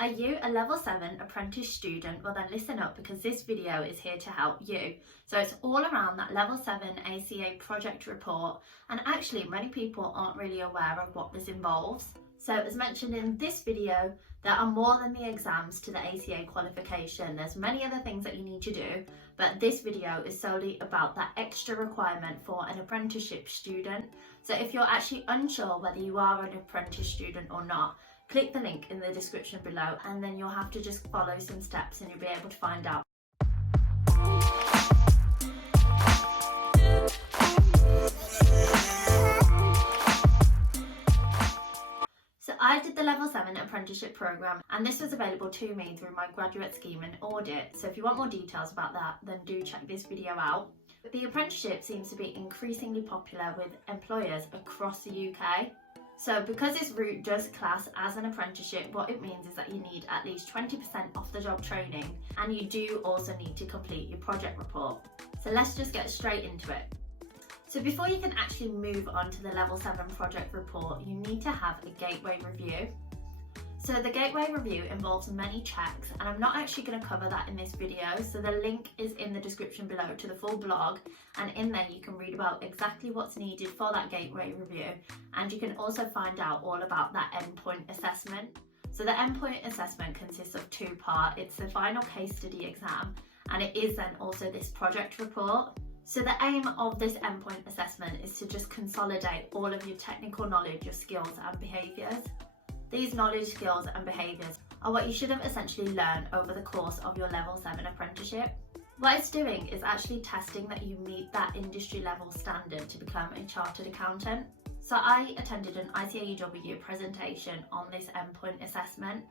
Are you a level 7 apprentice student? Well then listen up, because this video is here to help you. So it's all around that level 7 ACA project report, and actually many people aren't really aware of what this involves. So as mentioned in this video, there are more than the exams to the ACA qualification. There's many other things that you need to do, but this video is solely about that extra requirement for an apprenticeship student. So if you're actually unsure whether you are an apprentice student or not, click the link in the description below, and then you'll have to just follow some steps and you'll be able to find out. So I did the level 7 apprenticeship programme, and this was available to me through my graduate scheme and audit. So if you want more details about that, then do check this video out. But the apprenticeship seems to be increasingly popular with employers across the UK. So because this route does class as an apprenticeship, what it means is that you need at least 20% off the job training, and you do also need to complete your project report. So let's just get straight into it. So before you can actually move on to the level 7 project report, you need to have a gateway review. So the gateway review involves many checks, and I'm not actually going to cover that in this video, so the link is in the description below to the full blog, and in there you can read about exactly what's needed for that gateway review, and you can also find out all about that endpoint assessment. So the endpoint assessment consists of two parts. It's the final case study exam, and it is then also this project report. So the aim of this endpoint assessment is to just consolidate all of your technical knowledge, your skills and behaviours. These knowledge, skills and behaviours are what you should have essentially learned over the course of your level 7 apprenticeship. What it's doing is actually testing that you meet that industry level standard to become a chartered accountant. So I attended an ICAEW presentation on this endpoint assessment,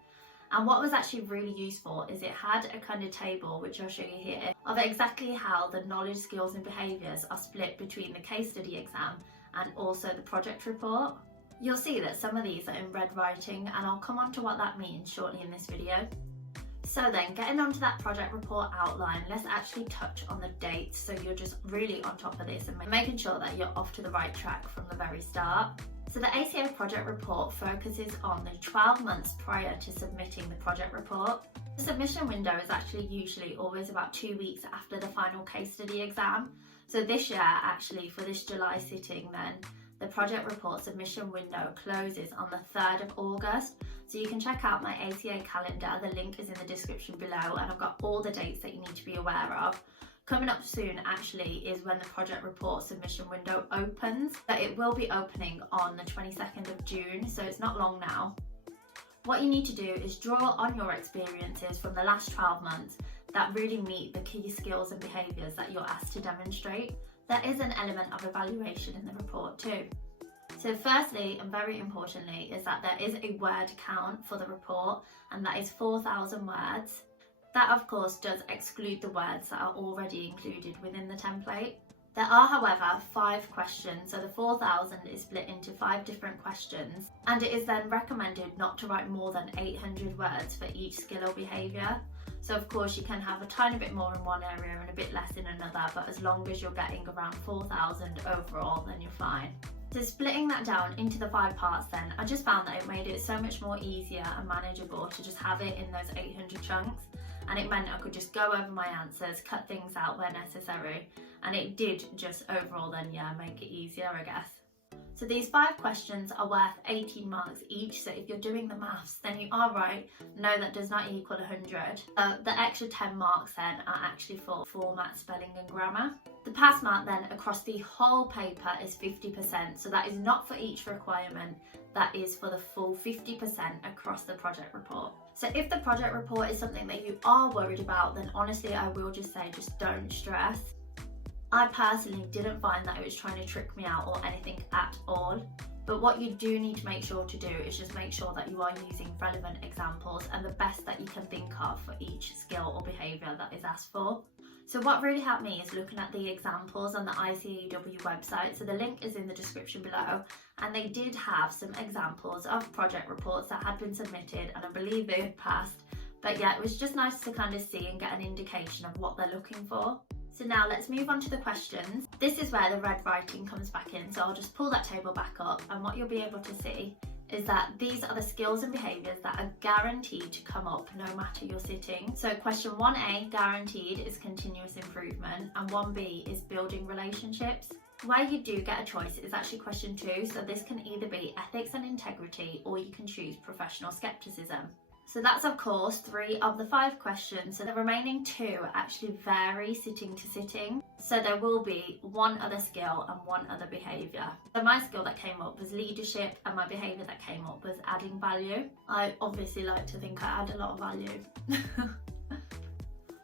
and what was actually really useful is it had a kind of table, which I'll show you here, of exactly how the knowledge, skills and behaviours are split between the case study exam and also the project report. You'll see that some of these are in red writing, and I'll come on to what that means shortly in this video. So then, getting onto that project report outline, let's actually touch on the dates so you're just really on top of this and making sure that you're off to the right track from the very start. So the ACA project report focuses on the 12 months prior to submitting the project report. The submission window is actually usually always about 2 weeks after the final case study exam. So this year, actually, for this July sitting then, the project report submission window closes on the 3rd of August. So you can check out my ACA calendar, the link is in the description below, and I've got all the dates that you need to be aware of. Coming up soon actually is when the project report submission window opens. But it will be opening on the 22nd of June, so it's not long now. What you need to do is draw on your experiences from the last 12 months that really meet the key skills and behaviours that you're asked to demonstrate. There is an element of evaluation in the report too. So firstly, and very importantly, is that there is a word count for the report, and that is 4,000 words. That of course does exclude the words that are already included within the template. There are, however, 5 questions, so the 4,000 is split into 5 different questions, and it is then recommended not to write more than 800 words for each skill or behaviour. So of course you can have a tiny bit more in one area and a bit less in another, but as long as you're getting around 4,000 overall, then you're fine. So splitting that down into the 5 parts then, I just found that it made it so much more easier and manageable to just have it in those 800 chunks, and it meant I could just go over my answers, cut things out where necessary, and it did just overall then, yeah, make it easier, I guess. So these 5 questions are worth 18 marks each, so if you're doing the maths, then you are right. No, that does not equal 100. The extra 10 marks then are actually for format, spelling and grammar. The pass mark then across the whole paper is 50%, so that is not for each requirement, that is for the full 50% across the project report. So if the project report is something that you are worried about, then honestly I will just say, just don't stress. I personally didn't find that it was trying to trick me out or anything at all. But what you do need to make sure to do is just make sure that you are using relevant examples and the best that you can think of for each skill or behaviour that is asked for. So what really helped me is looking at the examples on the ICAEW website. So the link is in the description below, and they did have some examples of project reports that had been submitted, and I believe they had passed. But yeah, it was just nice to kind of see and get an indication of what they're looking for. So now let's move on to the questions. This is where the red writing comes back in, so I'll just pull that table back up, and what you'll be able to see is that these are the skills and behaviours that are guaranteed to come up no matter your sitting. So question 1A, guaranteed, is continuous improvement, and 1B is building relationships. Where you do get a choice is actually question 2, so this can either be ethics and integrity, or you can choose professional skepticism. So that's of course 3 of the 5 questions, so the remaining 2 actually vary sitting to sitting. So there will be one other skill and one other behaviour. So my skill that came up was leadership, and my behaviour that came up was adding value. I obviously like to think I add a lot of value.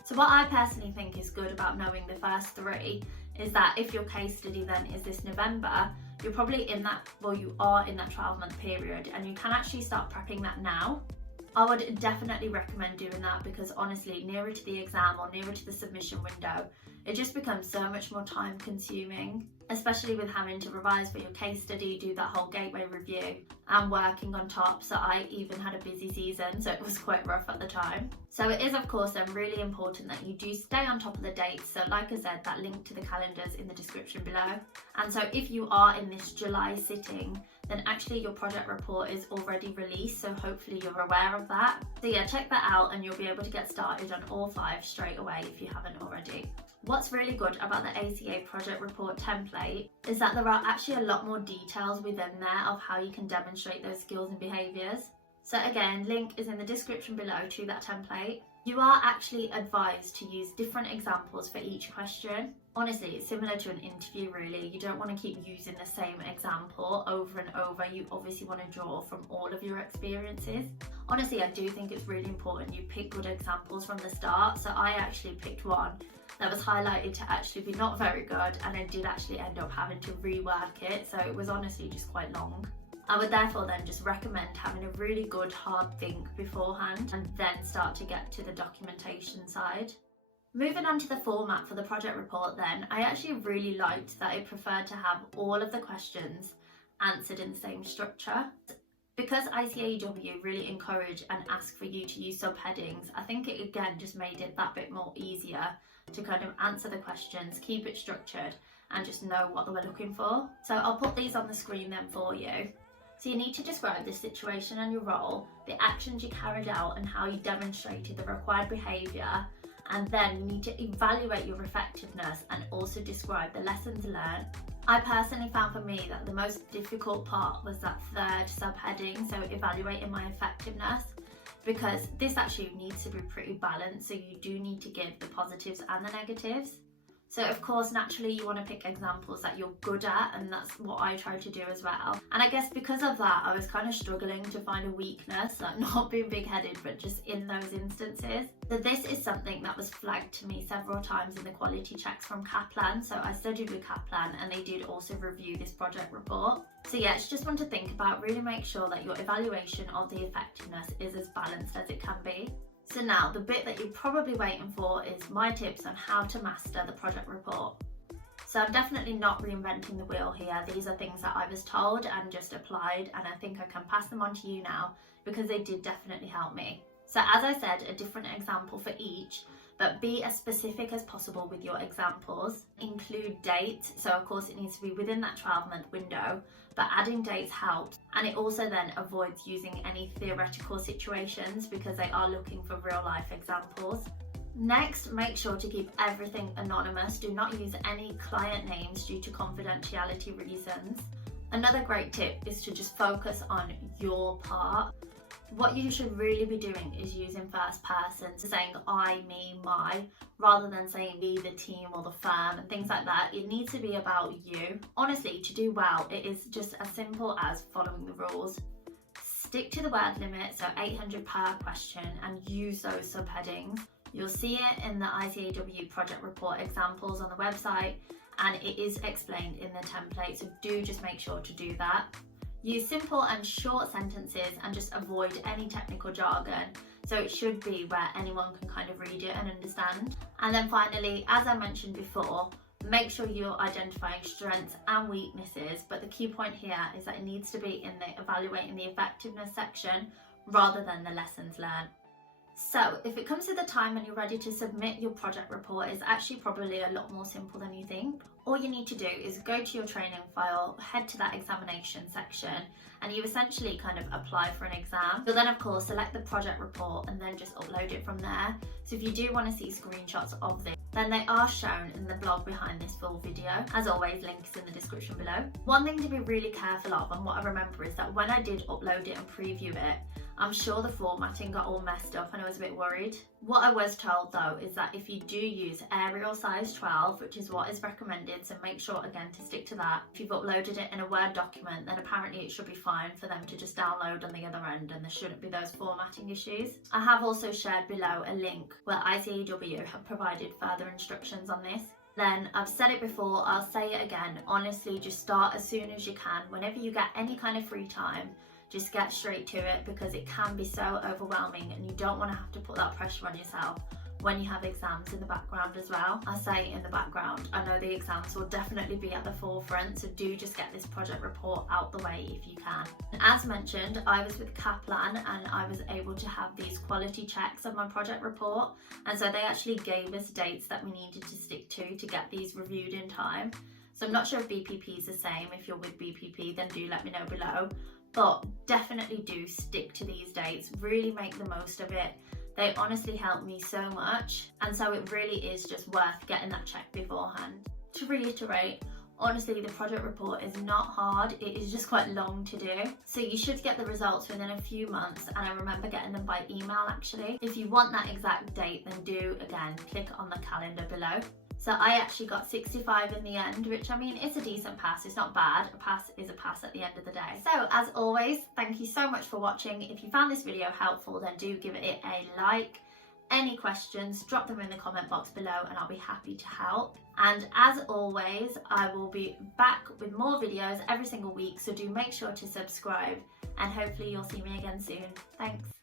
So what I personally think is good about knowing the first 3 is that if your case study then is this November, you're probably in that, well, you are in that 12-month period, and you can actually start prepping that now. I would definitely recommend doing that, because honestly, nearer to the exam or nearer to the submission window, it just becomes so much more time consuming, especially with having to revise for your case study, do that whole gateway review, and working on top. So I even had a busy season, so it was quite rough at the time. So it is of course then really important that you do stay on top of the dates. So like I said, that link to the calendars in the description below. And so if you are in this July sitting, then actually your project report is already released, so hopefully you're aware of that. So yeah, check that out and you'll be able to get started on all 5 straight away if you haven't already. What's really good about the ACA project report template is that there are actually a lot more details within there of how you can demonstrate those skills and behaviours. So again, link is in the description below to that template. You are actually advised to use different examples for each question. Honestly, it's similar to an interview really. You don't want to keep using the same example over and over. You obviously want to draw from all of your experiences. Honestly, I do think it's really important you pick good examples from the start. So I actually picked one that was highlighted to actually be not very good, and I did actually end up having to rework it. So it was honestly just quite long. I would therefore then just recommend having a really good hard think beforehand and then start to get to the documentation side. Moving on to the format for the project report then, I actually really liked that it preferred to have all of the questions answered in the same structure. Because ICAEW really encourage and ask for you to use subheadings, I think it again just made it that bit more easier to kind of answer the questions, keep it structured, and just know what they were looking for. So I'll put these on the screen then for you. So you need to describe the situation and your role, the actions you carried out and how you demonstrated the required behaviour, and then you need to evaluate your effectiveness and also describe the lessons learned. I personally found for me that the most difficult part was that 3rd subheading, so evaluating my effectiveness, because this actually needs to be pretty balanced, so you do need to give the positives and the negatives. So of course, naturally you want to pick examples that you're good at, and that's what I try to do as well. And I guess because of that, I was kind of struggling to find a weakness, like not being big-headed, but just in those instances. So this is something that was flagged to me several times in the quality checks from Kaplan. So I studied with Kaplan and they did also review this project report. So yeah, it's just one to think about, really make sure that your evaluation of the effectiveness is as balanced as it can be. So now the bit that you're probably waiting for is my tips on how to master the project report. So I'm definitely not reinventing the wheel here. These are things that I was told and just applied, and I think I can pass them on to you now because they did definitely help me. So as I said, a different example for each, but be as specific as possible with your examples. Include dates, so of course it needs to be within that 12-month window, but adding dates helps, and it also then avoids using any theoretical situations because they are looking for real life examples. Next, make sure to keep everything anonymous. Do not use any client names due to confidentiality reasons. Another great tip is to just focus on your part. What you should really be doing is using first person, so saying I, me, my, rather than saying we, the team or the firm and things like that. It needs to be about you. Honestly, to do well, it is just as simple as following the rules. Stick to the word limit, so 800 per question, and use those subheadings. You'll see it in the ICAEW project report examples on the website, and it is explained in the template, so do just make sure to do that. Use simple and short sentences and just avoid any technical jargon. So it should be where anyone can kind of read it and understand. And then finally, as I mentioned before, make sure you're identifying strengths and weaknesses. But the key point here is that it needs to be in the evaluating the effectiveness section rather than the lessons learned. So if it comes to the time and you're ready to submit your project report, it's actually probably a lot more simple than you think. All you need to do is go to your training file, head to that examination section, and you essentially kind of apply for an exam. You'll then of course select the project report and then just upload it from there. So if you do want to see screenshots of this, then they are shown in the blog behind this full video. As always, links in the description below. One thing to be really careful of, and what I remember, is that when I did upload it and preview it, I'm sure the formatting got all messed up and I was a bit worried. What I was told though is that if you do use Arial size 12, which is what is recommended, so make sure again to stick to that. If you've uploaded it in a Word document, then apparently it should be fine for them to just download on the other end and there shouldn't be those formatting issues. I have also shared below a link where ICAEW have provided further instructions on this. Then I've said it before, I'll say it again, honestly just start as soon as you can. Whenever you get any kind of free time, just get straight to it, because it can be so overwhelming and you don't want to have to put that pressure on yourself when you have exams in the background as well. I say in the background, I know the exams will definitely be at the forefront, so do just get this project report out the way if you can. And as mentioned, I was with Kaplan and I was able to have these quality checks of my project report, and so they actually gave us dates that we needed to stick to get these reviewed in time. So I'm not sure if BPP is the same. If you're with BPP, then do let me know below. But definitely do stick to these dates, really make the most of it. They honestly helped me so much, and so it really is just worth getting that check beforehand. To reiterate, honestly the project report is not hard, it is just quite long to do. So you should get the results within a few months, and I remember getting them by email actually. If you want that exact date, then do again click on the calendar below. So I actually got 65 in the end, which I mean, it's a decent pass, it's not bad. A pass is a pass at the end of the day. So as always, thank you so much for watching. If you found this video helpful, then do give it a like. Any questions, drop them in the comment box below and I'll be happy to help. And as always, I will be back with more videos every single week, so do make sure to subscribe and hopefully you'll see me again soon. Thanks.